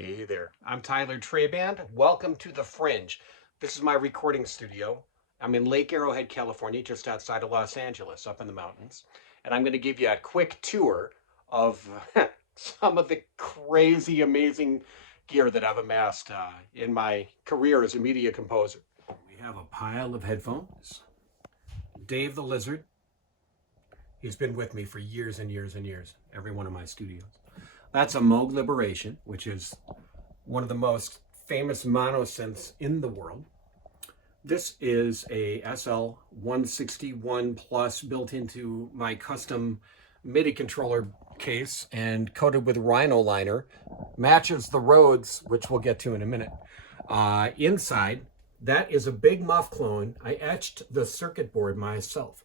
Hey there, I'm Tyler Traband. Welcome to the Fringe. This is my recording studio. I'm in Lake Arrowhead, California, just outside of Los Angeles, up in the mountains. And I'm going to give you a quick tour of some of the crazy, amazing gear that I've amassed in my career as a media composer. We have a pile of headphones. Dave the Lizard. He's been with me for years and years and years, every one of my studios. That's a Moog Liberation, which is one of the most famous mono synths in the world. This is a SL161 Plus built into my custom MIDI controller case and coated with rhino liner. Matches the Rhodes, which we'll get to in a minute. Inside, that is a big muff clone. I etched the circuit board myself.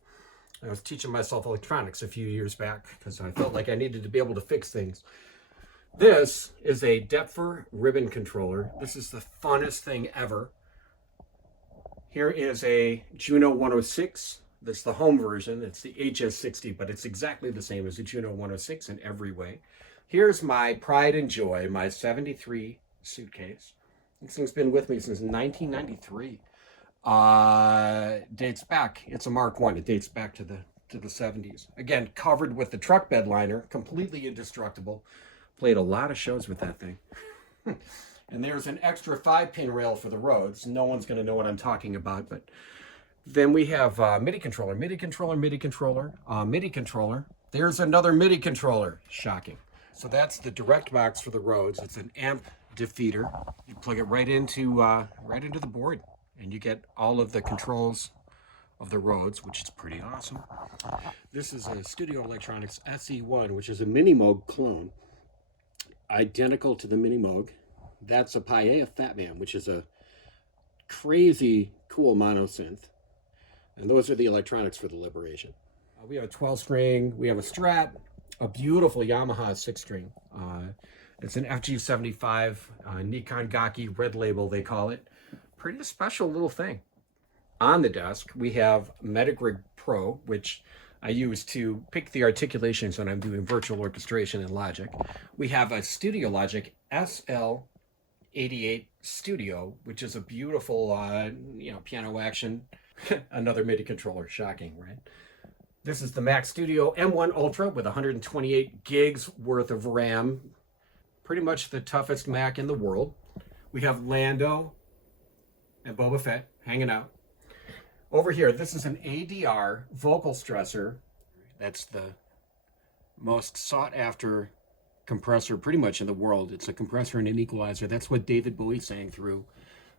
I was teaching myself electronics a few years back because I felt like I needed to be able to fix things. This is a Depfer ribbon controller. This is the funnest thing ever. Here is a Juno 106. That's the home version. It's the HS60, but it's exactly the same as the Juno 106 in every way. Here's my pride and joy, my 73 suitcase. This thing's been with me since 1993. Dates back. It's a Mark I. It dates back to the 70s. Again, covered with the truck bed liner, completely indestructible. Played a lot of shows with that thing. And there's an extra 5-pin rail for the Rhodes. No one's going to know what I'm talking about, but then we have MIDI controller, MIDI controller, MIDI controller, MIDI controller. There's another MIDI controller. Shocking. So that's the direct box for the Rhodes. It's an amp defeater. You plug it right into the board, and you get all of the controls of the Rhodes, which is pretty awesome. This is a Studio Electronics SE1, which is a Mini Moog clone, identical to the Mini Moog. That's a Paella Fatman, which is a crazy cool mono synth. And those are the electronics for the Liberation. We have a 12-string, we have a Strat, a beautiful Yamaha 6-string. It's an FG75 Nikon Gaki red label, they call it. Pretty special little thing. On the desk, we have Metagrig Pro, which I use to pick the articulations when I'm doing virtual orchestration in Logic. We have a Studio Logic SL88 Studio, which is a beautiful, piano action. Another MIDI controller, shocking, right? This is the Mac Studio M1 Ultra with 128 gigs worth of RAM. Pretty much the toughest Mac in the world. We have Lando and Boba Fett hanging out. Over here, this is an ADR vocal stressor. That's the most sought after compressor pretty much in the world. It's a compressor and an equalizer. That's what David Bowie sang through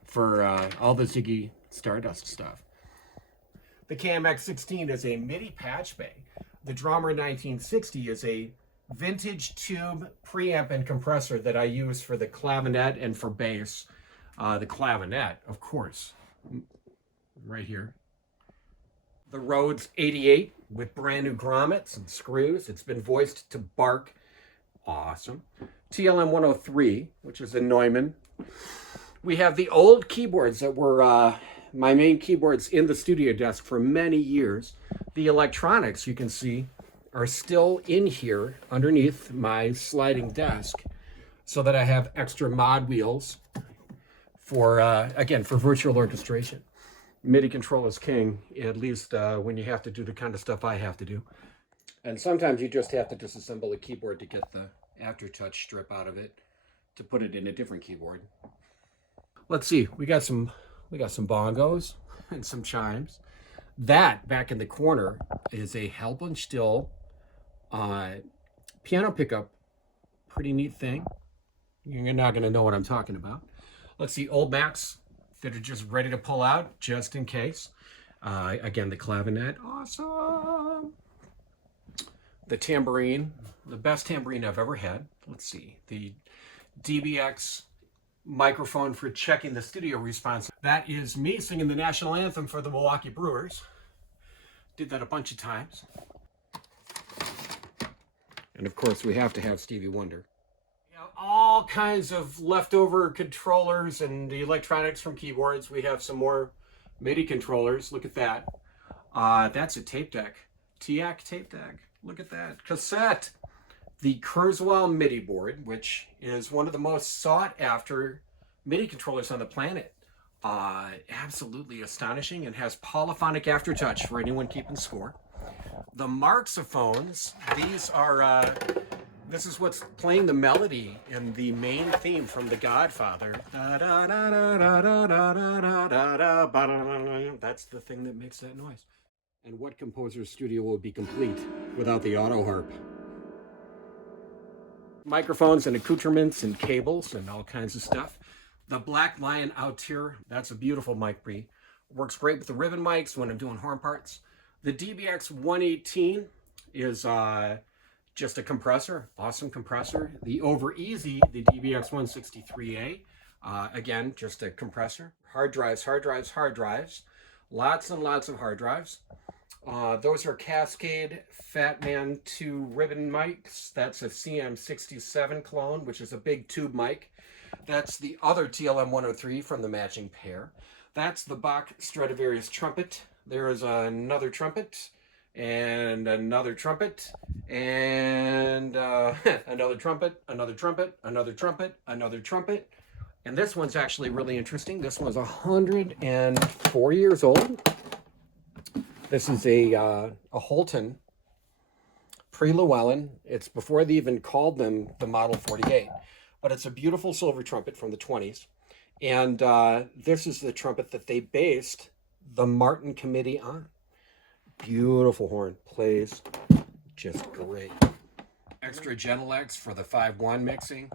for all the Ziggy Stardust stuff. The KMX16 is a MIDI patch bay. The Drummer 1960 is a vintage tube preamp and compressor that I use for the clavinet and for bass. The clavinet, of course, right here. The Rhodes 88 with brand new grommets and screws. It's been voiced to bark. Awesome. TLM 103, which is a Neumann. We have the old keyboards that were my main keyboards in the studio desk for many years. The electronics, you can see, are still in here underneath my sliding desk so that I have extra mod wheels for, again, for virtual orchestration. MIDI control is king, at least when you have to do the kind of stuff I have to do. And sometimes you just have to disassemble a keyboard to get the aftertouch strip out of it to put it in a different keyboard. Let's see, we got some bongos and some chimes. That back in the corner is a Helpenstiel piano pickup. Pretty neat thing. You're not gonna know what I'm talking about. Let's see, old Macs that are just ready to pull out just in case. Again, the clavinet, awesome. The tambourine, the best tambourine I've ever had. Let's see, the DBX microphone for checking the studio response. That is me singing the national anthem for the Milwaukee Brewers. Did that a bunch of times. And of course, we have to have Stevie Wonder. You know, all kinds of leftover controllers and the electronics from keyboards. We have some more MIDI controllers. Look at that. That's a tape deck. TIAC tape deck. Look at that. Cassette. the Kurzweil MIDI board, which is one of the most sought after MIDI controllers on the planet. Absolutely astonishing, and has polyphonic aftertouch for anyone keeping score. The Marxophones, these are, this is what's playing the melody in the main theme from The Godfather. That's the thing that makes that noise. And what composer's studio would be complete without the auto harp? Microphones and accoutrements and cables and all kinds of stuff. The Black Lion out here, that's a beautiful mic pre. Works great with the ribbon mics when I'm doing horn parts. The DBX 118 is just a compressor, awesome compressor. The Over Easy, the DBX 163A, again, just a compressor. Hard drives, hard drives, hard drives. Lots and lots of hard drives. Those are Cascade Fatman 2 ribbon mics. That's a CM67 clone, which is a big tube mic. That's the other TLM 103 from the matching pair. That's the Bach Stradivarius trumpet. There is another trumpet, and another trumpet, and another trumpet, another trumpet, another trumpet, another trumpet. And this one's actually really interesting. This one's 104 years old. This is a Holton pre-Llewellyn. It's before they even called them the Model 48. But it's a beautiful silver trumpet from the 20s. And this is the trumpet that they based the Martin Committee on. Beautiful horn. Plays just great. Extra Genelecs for the 5-1 mixing.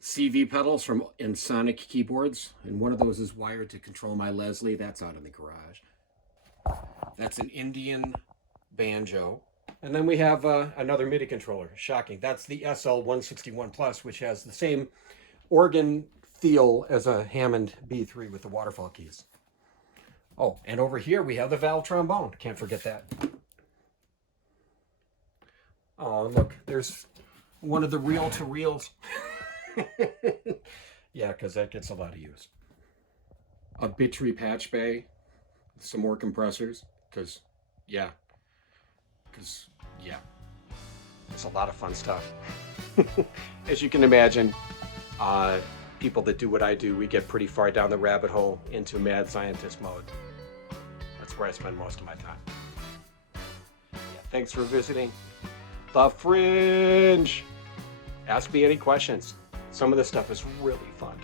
CV pedals from Ensoniq keyboards. And one of those is wired to control my Leslie. That's out in the garage. That's an Indian banjo. And then we have another MIDI controller. Shocking. That's the SL161 Plus, which has the same organ feel as a Hammond B3 with the waterfall keys. Oh, and over here we have the valve trombone. Can't forget that. Oh, look, there's one of the reel-to-reels. Yeah, because that gets a lot of use. A Bitry patch bay. Some more compressors. Because, yeah, it's a lot of fun stuff. As you can imagine, people that do what I do, we get pretty far down the rabbit hole into mad scientist mode. That's where I spend most of my time. Yeah, thanks for visiting the Fringe. Ask me any questions. Some of this stuff is really fun.